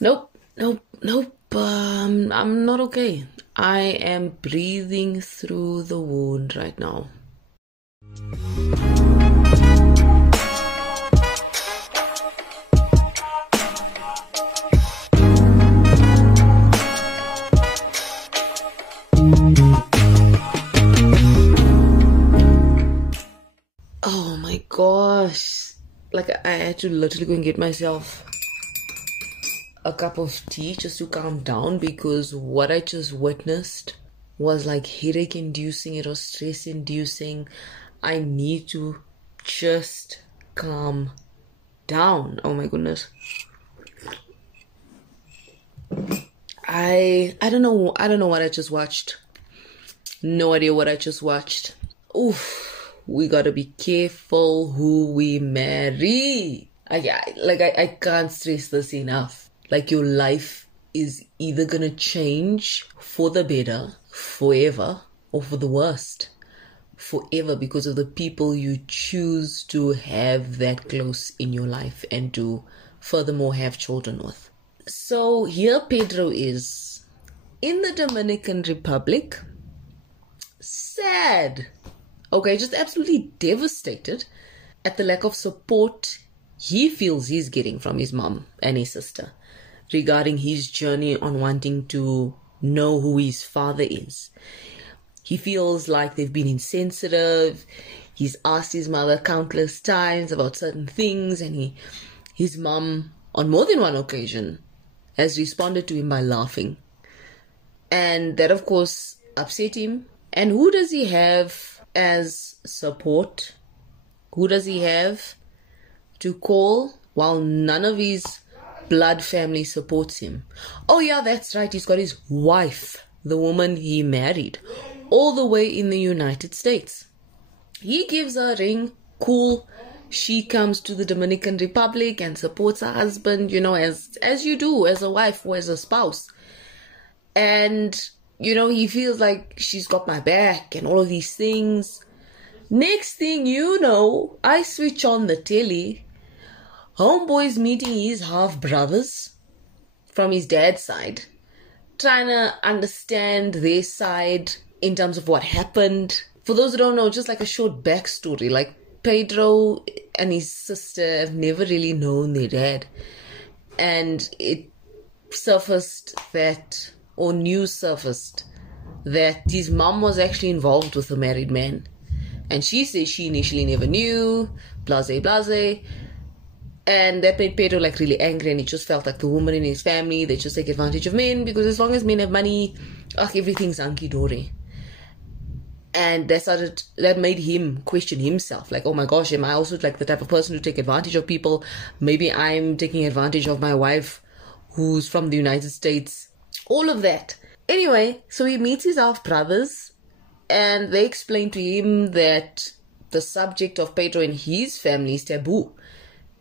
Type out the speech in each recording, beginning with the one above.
Nope, nope, nope. I'm not okay. I am breathing through the wound right now. Oh my gosh. Like, I had to literally go and get myself a cup of tea just to calm down, because what I just witnessed was like headache inducing, it was stress inducing. I need to just calm down. Oh my goodness. I don't know what I just watched. No idea what I just watched. Oof, we gotta be careful who we marry. I can't stress this enough. Like, your life is either gonna change for the better forever or for the worst forever, because of the people you choose to have that close in your life and to furthermore have children with. So here Pedro is in the Dominican Republic, sad, okay, just absolutely devastated at the lack of support he feels he's getting from his mom and his sister regarding his journey on wanting to know who his father is. He feels like they've been insensitive. He's asked his mother countless times about certain things, and his mom, on more than one occasion, has responded to him by laughing. And that, of course, upset him. And who does he have as support? Who does he have to call while none of his blood family supports him? Oh yeah, that's right, he's got his wife, the woman he married, all the way in the United States. He gives her a ring, cool. She comes to the Dominican Republic and supports her husband, as you do as a wife or as a spouse. And he feels like she's got my back and all of these things. Next thing you know, I switch on the telly. Homeboy's meeting his half-brothers from his dad's side, trying to understand their side in terms of what happened. For those who don't know, just like a short backstory, like Pedro and his sister have never really known their dad. And it surfaced that, or news surfaced, that his mom was actually involved with a married man. And she says she initially never knew, blase, blase. And that made Pedro like really angry, and he just felt like the woman in his family, they just take advantage of men, because as long as men have money, everything's hunky-dory. And that made him question himself, like, oh my gosh, am I also like the type of person to take advantage of people? Maybe I'm taking advantage of my wife who's from the United States. All of that. Anyway, so he meets his half-brothers, and they explain to him that the subject of Pedro and his family is taboo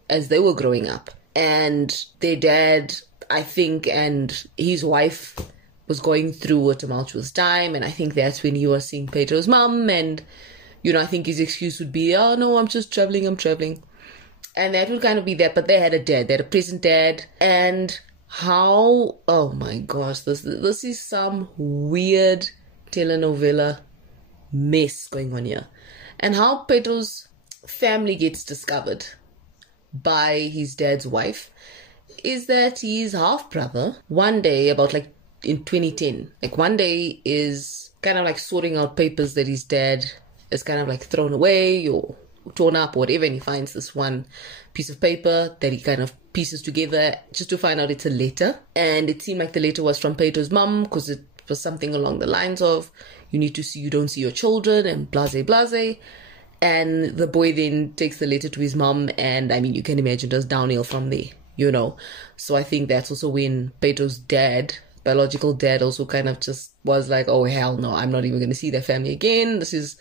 as they were growing up. And their dad, I think, and his wife was going through a tumultuous time, and I think that's when he was seeing Pedro's mom, and I think his excuse would be, oh no, I'm just traveling. And that would kind of be that. But they had a dad, they had a present dad. And how, oh my gosh, this is some weird telenovela mess going on here. And how Pedro's family gets discovered by his dad's wife is that his half-brother, one day, about like in 2010, like one day is kind of like sorting out papers that his dad has kind of like thrown away or torn up or whatever, and he finds this one piece of paper that he kind of pieces together just to find out it's a letter. And it seemed like the letter was from Pedro's mom, because it was something along the lines of, you don't see your children, and blase blase. And the boy then takes the letter to his mom, and I mean, you can imagine, just downhill from there, So I think that's also when Pedro's dad, biological dad, also kind of just was like, oh hell no, I'm not even going to see their family again. This is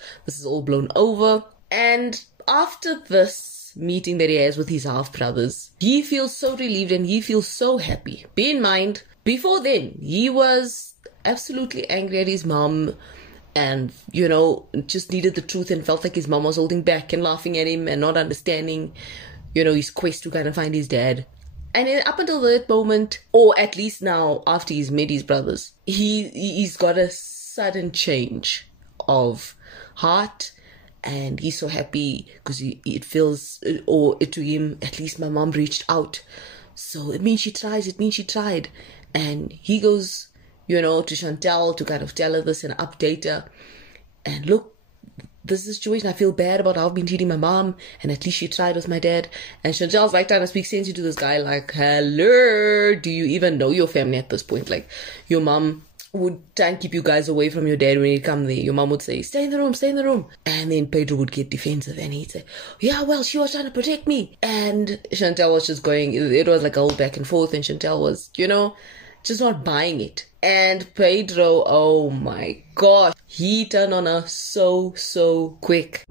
all blown over. And after this meeting that he has with his half-brothers, he feels so relieved and he feels so happy. Bear in mind, before then, he was absolutely angry at his mom, and, just needed the truth and felt like his mom was holding back and laughing at him and not understanding, his quest to kind of find his dad. And then up until that moment, or at least now after he's met his brothers, he's got a sudden change of heart. And he's so happy because it feels, or to him, at least my mom reached out. So it means she tries, it means she tried. And he goes, to Chantel to kind of tell her this and update her. And look, this is the situation. I feel bad about how I've been treating my mom. And at least she tried with my dad. And Chantel's like trying to speak sense into this guy. Like, hello, do you even know your family at this point? Like, your mom would try and keep you guys away from your dad when he'd come there. Your mom would say, stay in the room, stay in the room. And then Pedro would get defensive and he'd say, yeah, well, she was trying to protect me. And Chantel was just going, it was like a whole back and forth, and Chantel was, just not buying it. And Pedro, oh my gosh, he turned on her so quick.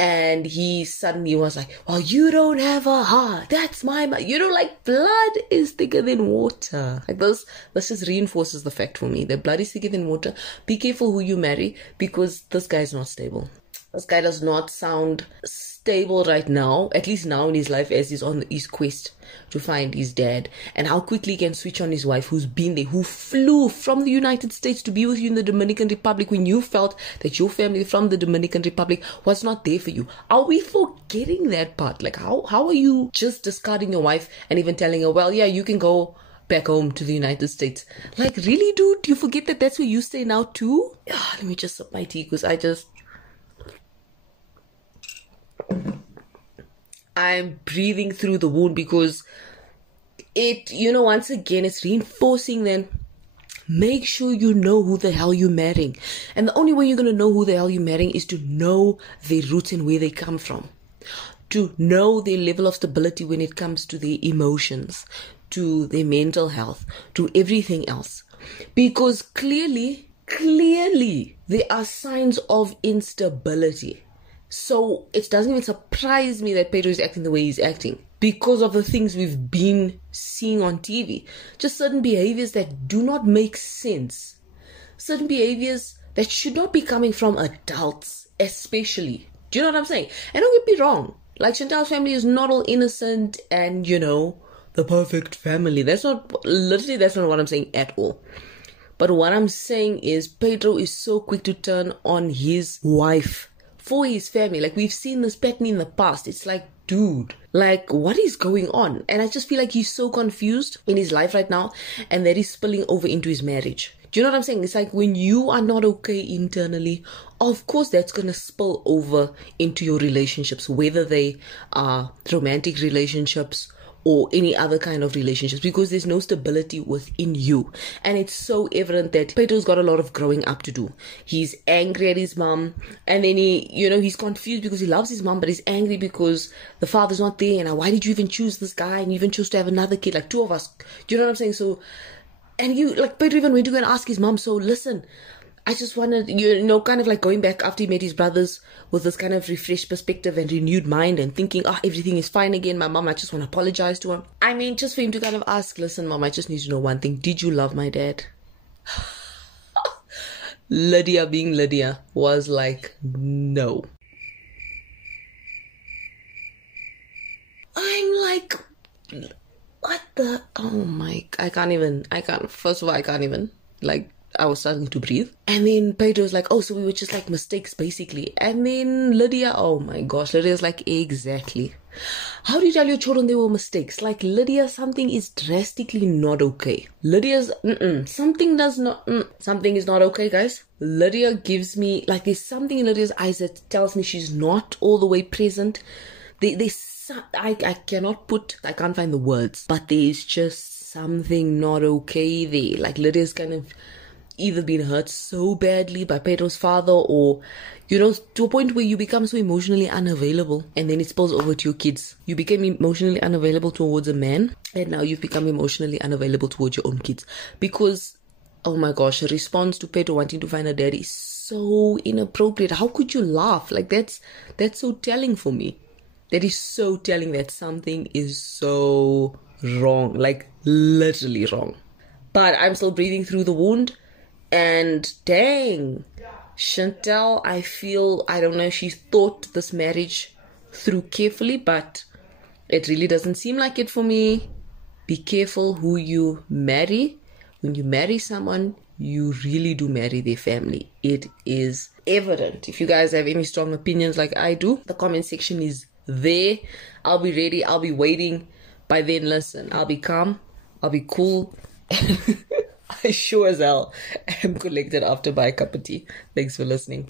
And he suddenly was like, well, you don't have a heart. That's my like blood is thicker than water. Like this just reinforces the fact for me that blood is thicker than water. Be careful who you marry, because this guy is not stable. This guy does not sound stable right now, at least now in his life, as he's on his quest to find his dad. And how quickly he can switch on his wife, who's been there, who flew from the United States to be with you in the Dominican Republic when you felt that your family from the Dominican Republic was not there for you. Are we forgetting that part? Like, how are you just discarding your wife and even telling her, well, yeah, you can go back home to the United States? Like, really, dude? You forget that that's where you stay now too? Let me just sip my tea, because I'm breathing through the wound, because it, once again, it's reinforcing then, make sure you know who the hell you're marrying. And the only way you're going to know who the hell you're marrying is to know their roots and where they come from. To know their level of stability when it comes to their emotions, to their mental health, to everything else. Because clearly, there are signs of instability. So it doesn't even surprise me that Pedro is acting the way he's acting, because of the things we've been seeing on TV. Just certain behaviors that do not make sense. Certain behaviors that should not be coming from adults, especially. Do you know what I'm saying? And don't get me wrong. Like, Chantel's family is not all innocent and, the perfect family. That's not what I'm saying at all. But what I'm saying is Pedro is so quick to turn on his wife for his family. Like, we've seen this pattern in the past. It's like, dude, like, what is going on? And I just feel like he's so confused in his life right now, and that is spilling over into his marriage. Do you know what I'm saying? It's like, when you are not okay internally, of course that's going to spill over into your relationships, whether they are romantic relationships or any other kind of relationships, because there's no stability within you. And it's so evident that Pedro's got a lot of growing up to do. He's angry at his mom, and then he's confused because he loves his mom, but he's angry because the father's not there. And why did you even choose this guy, and you even chose to have another kid, like two of us? Do you know what I'm saying? So, and Pedro even went to go and ask his mom, so listen, I just wanted, kind of like going back after he met his brothers with this kind of refreshed perspective and renewed mind and thinking, everything is fine again. My mom, I just want to apologize to him. I mean, just for him to kind of ask, listen, mom, I just need to know one thing. Did you love my dad? Lydia, being Lydia, was like, no. I'm like, what the, first of all, I can't even, I was starting to breathe. And then Pedro's like, so we were just like mistakes, basically. And then Lydia, oh my gosh, Lydia's like, exactly. How do you tell your children they were mistakes? Like, Lydia, something is drastically not okay. Lydia's, something is not okay, guys. Lydia gives me, there's something in Lydia's eyes that tells me she's not all the way present. I can't find the words, but there's just something not okay there. Like, Lydia's kind of either been hurt so badly by Pedro's father, or, to a point where you become so emotionally unavailable, and then it spills over to your kids. You became emotionally unavailable towards a man, and now you've become emotionally unavailable towards your own kids. Because, oh my gosh, a response to Pedro wanting to find a dad is so inappropriate. How could you laugh? Like, that's so telling for me. That is so telling that something is so wrong, like literally wrong. But I'm still breathing through the wound. And dang, Chantel, I don't know if she thought this marriage through carefully, but It really doesn't seem like it for me. Be careful who you marry. When you marry someone, you really do marry their family. It is evident. If you guys have any strong opinions like I do, the comment section is there. I'll be ready. I'll be waiting. By then, listen, I'll be calm. I'll be cool. I sure as hell am collected after by a cup of tea. Thanks for listening.